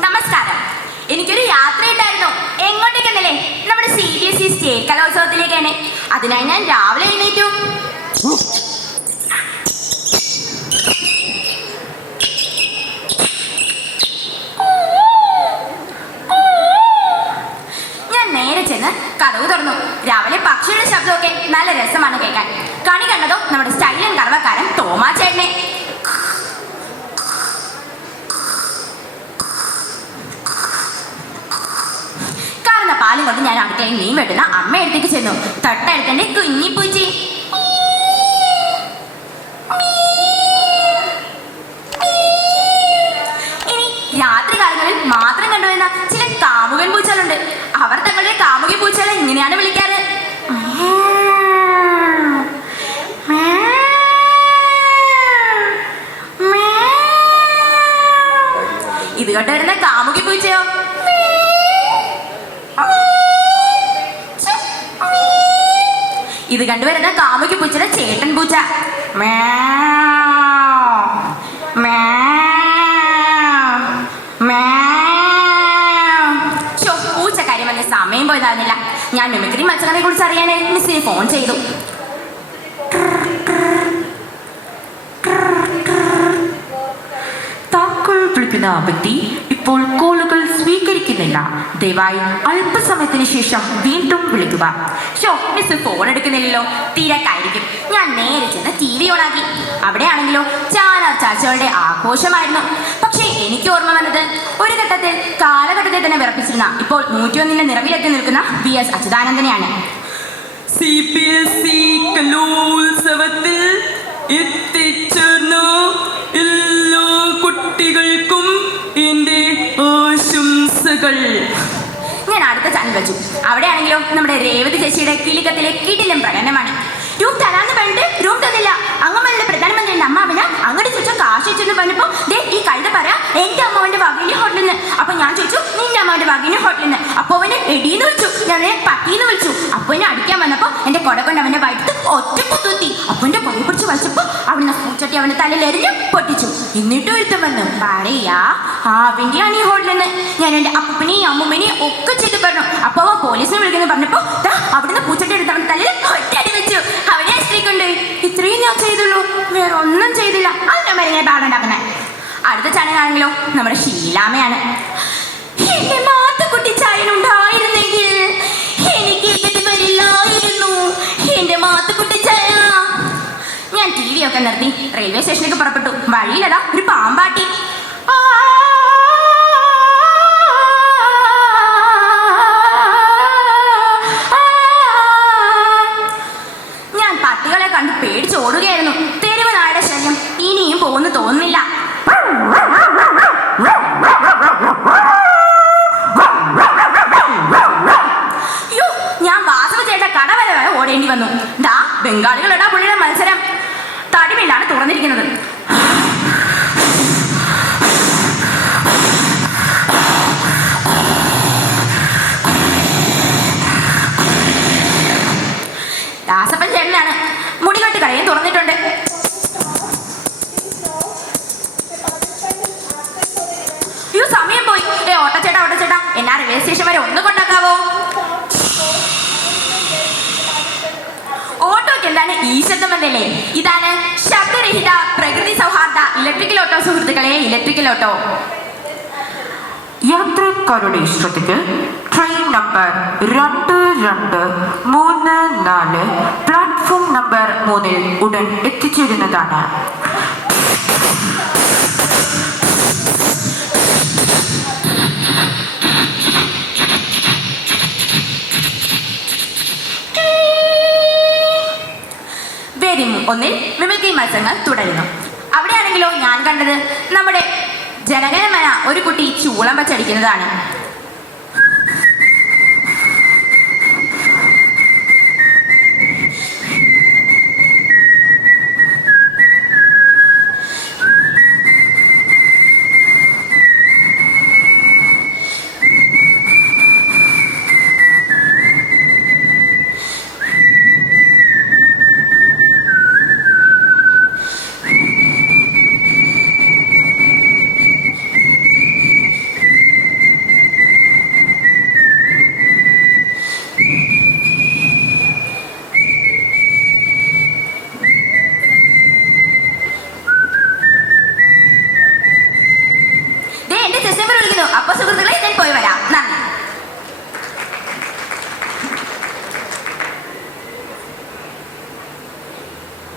നമസ്കാരം. എനിക്കൊരു യാത്രയുണ്ടായിരുന്നു. എങ്ങോട്ടേക്കെന്നല്ലേ? നമ്മുടെ C B S E state കലോത്സവത്തിലേക്കാണ് അതിനായി ഞാൻ രാവിലെ എഴുന്നേറ്റു. ഞാൻ നേരെ ചെന്ന് രാവിലെ പക്ഷിയുടെ ശബ്ദമൊക്കെ നല്ല രസമാണ് കേൾക്കാൻ. കണി കണ്ടതോ? നമ്മുടെ സ്റ്റൈലൻ കറവക്കാരൻ തോമാ ചേട്ടനെ പാലും കൊണ്ട് ഞാൻ അടുക്കളയിൽ മീൻ വെട്ടുന്ന അമ്മ അടുത്തേക്ക് ചെന്നു. തൊട്ടടുത്തന്റെ കുഞ്ഞിപ്പൂച്ചി. ഇനി രാത്രി കാലങ്ങളിൽ മാത്രം കണ്ടുവരുന്ന ചില കാമുകൻ പൂച്ചകളുണ്ട്. അവർ തങ്ങളുടെ കാമുകി പൂച്ചകളെ ഇങ്ങനെയാണ് വിളിക്കാറ്. ഇത് കണ്ടുവരുന്ന കാമുകി പൂച്ചയോ? ഇത് കണ്ടുവരുന്ന കാമുകി പൂച്ചയുടെ ചേട്ടൻ പൂച്ച. പൂച്ച കാര്യം വന്ന് സമയം പോയതാകുന്നില്ല ഞാൻ മിമിക്രി മത്സരത്തെ കുറിച്ച് അറിയാൻ മിസ്സിന് ഫോൺ ചെയ്തു. താക്കൾ വിളിക്കുന്ന വ്യക്തി സ്വീകരിക്കുന്നില്ല ദയവായി അല്പസമയത്തിന് ശേഷം വീണ്ടും വിളിക്കുക. ഷോ മിസ് ഫോൺ എടുക്കുന്നില്ലല്ലോ. തിരക്കായിരിക്കും. ഞാൻ നേരെ ചെന്ന് ടി വി ഓണാക്കി. അവിടെയാണെങ്കിലോ ചാനാർ ചാച്ചകളുടെ ആഘോഷമായിരുന്നു. പക്ഷേ എനിക്ക് ഓർമ്മ വന്നത് ഒരു ഘട്ടത്തിൽ കാലഘട്ടത്തെ തന്നെ വിറപ്പിച്ചിരുന്ന ഇപ്പോൾ നൂറ്റിയൊന്നിന്റെ നിറവിലെത്തി നിൽക്കുന്ന വി എസ് അച്യുതാനന്ദനെയാണ്. സി പി എസ് സി കലോത്സവത്തിൽ എത്തിച്ചേർന്ന. എല്ലാ കുട്ടികൾക്കും എന്റെ ആശംസകൾ ഞാൻ അടുത്ത ചാനൽ വെച്ചു. അവിടെയാണെങ്കിലോ നമ്മുടെ രേവതി ചേച്ചിയുടെ കിളിക്കത്തിലെ കിടിലം പ്രകടനമാണ്. രൂപ തരാന്ന് പറഞ്ഞിട്ട് റൂം തന്നില്ല. അങ്ങമ്മയുടെ പ്രധാനമന്ത്രിയുടെ അമ്മാവിന് അങ്ങോട്ട് ചോദിച്ചു കാശ് വെച്ചെന്ന് പറഞ്ഞപ്പോ ദേ ഈ കഴുത പറയാ എന്റെ അമ്മാവന്റെ വകീനി ഹോട്ടലിൽ നിന്ന് അപ്പൊ ഞാൻ ചോദിച്ചു നിന്റെ അമ്മാവന്റെ വകീനി ഹോട്ടലിൽ അവനെ എടീന്ന് വിളിച്ചു. ഞാൻ പട്ടീന്ന് വിളിച്ചു. എന്നെ അടിക്കാൻ വന്നപ്പോ എന്റെ കൊട കൊണ്ട് അവന്റെ വയറ്റത്ത് ഒറ്റ കുത്തുത്തി അപ്പൊ എന്റെ കൈ പിടിച്ച് വലിച്ചപ്പോ അവനെ പൂച്ചട്ടി അവന്റെ തലയിൽ എറിഞ്ഞു പൊട്ടിച്ചു. എന്നിട്ട് ഒരുത്തം വന്നു. പറയാ ആവിന്റെയാണ് ഈ ഹോട്ടലിൽ നിന്ന് ഞാൻ എന്റെ അപ്പനെയും അമ്മൂമ്മനെയും ഒക്കെ ചെയ്ത് പറഞ്ഞു. അപ്പൊ അവൻ പോലീസിനെ വിളിക്കുന്നു പറഞ്ഞപ്പോ അവിടുന്ന് പൂച്ചട്ടി എടുത്ത് അവന്റെ തലയിൽ ഒറ്റടി വെച്ചു. അവനെ ആശ്രയിക്കൊണ്ട് ഇത്രയും ഞാൻ ചെയ്തുള്ളൂ. വേറെ ഒന്നും ചെയ്തില്ല. അവന്റെ മേലെ ഇങ്ങനെ പാടുണ്ടാക്കുന്നേ അടുത്ത ചടങ്ങാണെങ്കിലോ നമ്മുടെ ഷീലാമയാണ് ഒക്കെ നിർത്തി റെയിൽവേ സ്റ്റേഷനിലേക്ക് പുറപ്പെട്ടു. വഴിയിലതാ ഒരു പാമ്പാട്ടി. ഞാൻ പട്ടികളെ കണ്ട് പേടിച്ച് ഓടുകയായിരുന്നു. തെരുവ് നായുടെ ശല്യം ഇനിയും പോകുന്നു തോന്നുന്നില്ല. ഞാൻ വാസവ ചേട്ട കട വരെ വരെ ഓടേണ്ടി വന്നു. ദാ ബംഗാളികളുടെ പുള്ളിയുടെ മത്സരം. തടിമില്ലാണ് തുറന്നിരിക്കുന്നത്. ദാസപ്പൻ ചേട്ടനാണ്. മുടികെട്ട് കടയും തുറന്നിട്ടുണ്ട്. സമയം പോയി. ഓട്ടച്ചേട്ടാ ഓട്ടച്ചേട്ടാ. എന്നാ റെയിൽവേ സ്റ്റേഷൻ വരെ ഒന്ന് കൊണ്ടാക്കാവോ എന്താണ് ഈ ശബ്ദം എന്നല്ലേ? ഇതാണ് ശബ്ദരഹിത പ്രകൃതി സൗഹാർദ്ദ ഇലക്ട്രിക്കൽ ഓട്ടോ സുഹൃത്തുക്കളെ ഇലക്ട്രിക്കൽ ഓട്ടോ യാത്രക്കാരുടെ ശ്രദ്ധയ്ക്ക് ട്രെയിൻ നമ്പർ രണ്ട് രണ്ട് മൂന്ന് നാല് പ്ലാറ്റ്ഫോം നമ്പർ മൂന്നിൽ ഉടൻ എത്തിച്ചേരുന്നതാണ്. വേദി ഒന്നിൽ മിമിക്രി മത്സരങ്ങൾ തുടരുന്നു. അവിടെയാണെങ്കിലോ ഞാൻ കണ്ടത്? നമ്മുടെ ജനഗണമന ഒരു കുട്ടി ചൂളം വച്ചടിക്കുന്നതാണ് ശ്രദ്ധിക്കണം അപ്പൊ സുഹൃത്തുക്കളെ